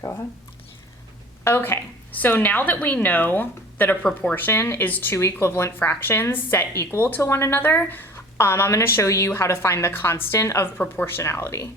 Go ahead. Okay, so now that we know that a proportion is two equivalent fractions set equal to one another, I'm going to show you how to find the constant of proportionality.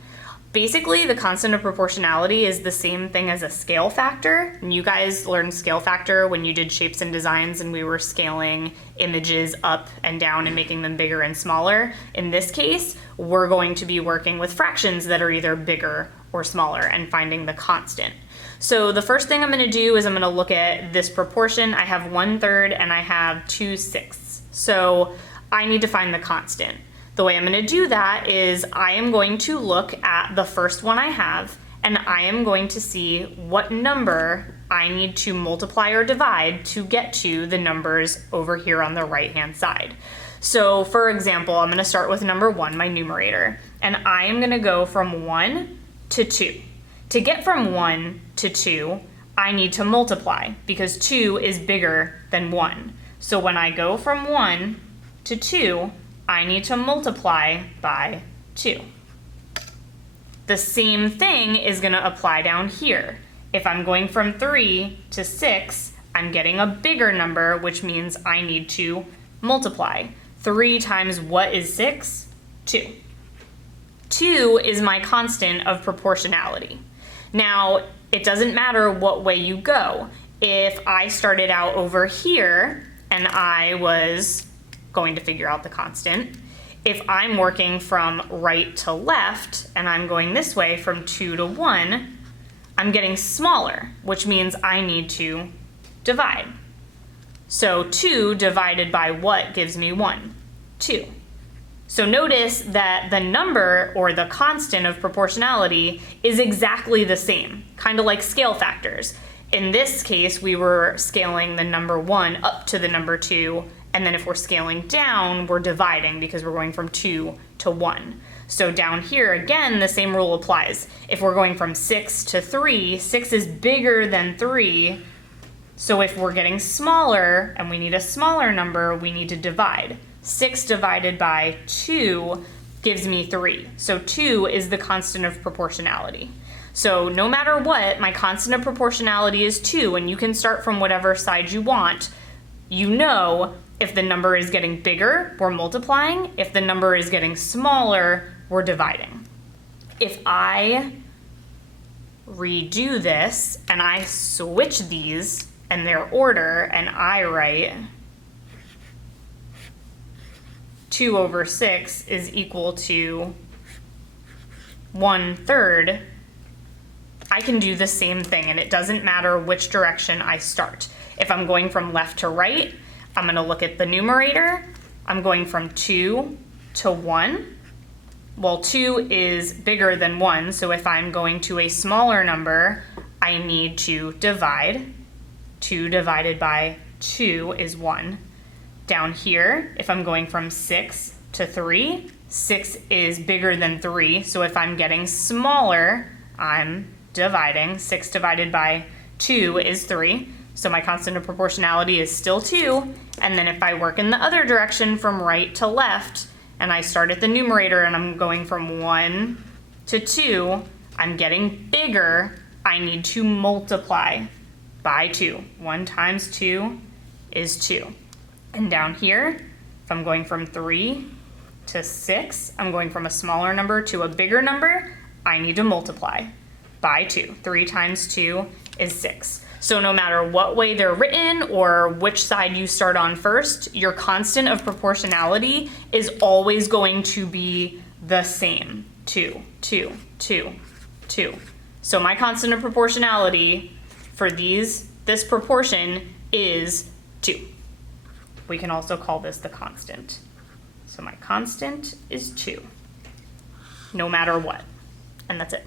Basically, the constant of proportionality is the same thing as a scale factor. And you guys learned scale factor when you did shapes and designs and we were scaling images up and down and making them bigger and smaller. In this case, we're going to be working with fractions that are either bigger or smaller and finding the constant. So the first thing I'm going to do is I'm going to look at this proportion. I have 1/3 and I have 2/6. So I need to find the constant. The way I'm going to do that is I am going to look at the first one I have and I am going to see what number I need to multiply or divide to get to the numbers over here on the right hand side. So for example, I'm going to start with number 1, my numerator, and I am going to go from 1 to 2. To get from 1 to 2, I need to multiply because 2 is bigger than 1. So when I go from 1 to 2, I need to multiply by 2. The same thing is going to apply down here. If I'm going from 3 to 6, I'm getting a bigger number, which means I need to multiply. 3 times what is 6? 2. 2 is my constant of proportionality. Now, it doesn't matter what way you go. If I started out over here and I was going to figure out the constant, if I'm working from right to left and I'm going this way from 2 to 1, I'm getting smaller, which means I need to divide. So 2 divided by what gives me 1? 2. So notice that the number or the constant of proportionality is exactly the same, kind of like scale factors. In this case, we were scaling the number 1 up to the number 2, and then if we're scaling down, we're dividing because we're going from 2 to 1. So down here, again, the same rule applies. If we're going from 6 to 3, 6 is bigger than 3, so if we're getting smaller and we need a smaller number, we need to divide. 6 divided by 2 gives me 3. So 2 is the constant of proportionality. So no matter what, my constant of proportionality is 2, and you can start from whatever side you want. You know if the number is getting bigger, we're multiplying. If the number is getting smaller, we're dividing. If I redo this and I switch these and their order and I write 2 over 6 is equal to 1/3, I can do the same thing and it doesn't matter which direction I start. If I'm going from left to right, I'm going to look at the numerator. I'm going from 2 to 1. Well, 2 is bigger than 1, so if I'm going to a smaller number, I need to divide. 2 divided by 2 is 1. Down here, if I'm going from 6 to 3, 6 is bigger than 3, so if I'm getting smaller, I'm dividing. 6 divided by 2 is 3, so my constant of proportionality is still 2, and then if I work in the other direction from right to left, and I start at the numerator and I'm going from 1 to 2, I'm getting bigger, I need to multiply by 2. 1 times 2 is 2. And down here, if I'm going from 3 to 6, I'm going from a smaller number to a bigger number, I need to multiply by 2. 3 times 2 is 6. So no matter what way they're written or which side you start on first, your constant of proportionality is always going to be the same. 2, 2, 2, 2. So my constant of proportionality for this proportion is 2. We can also call this the constant. So my constant is 2, no matter what. And that's it.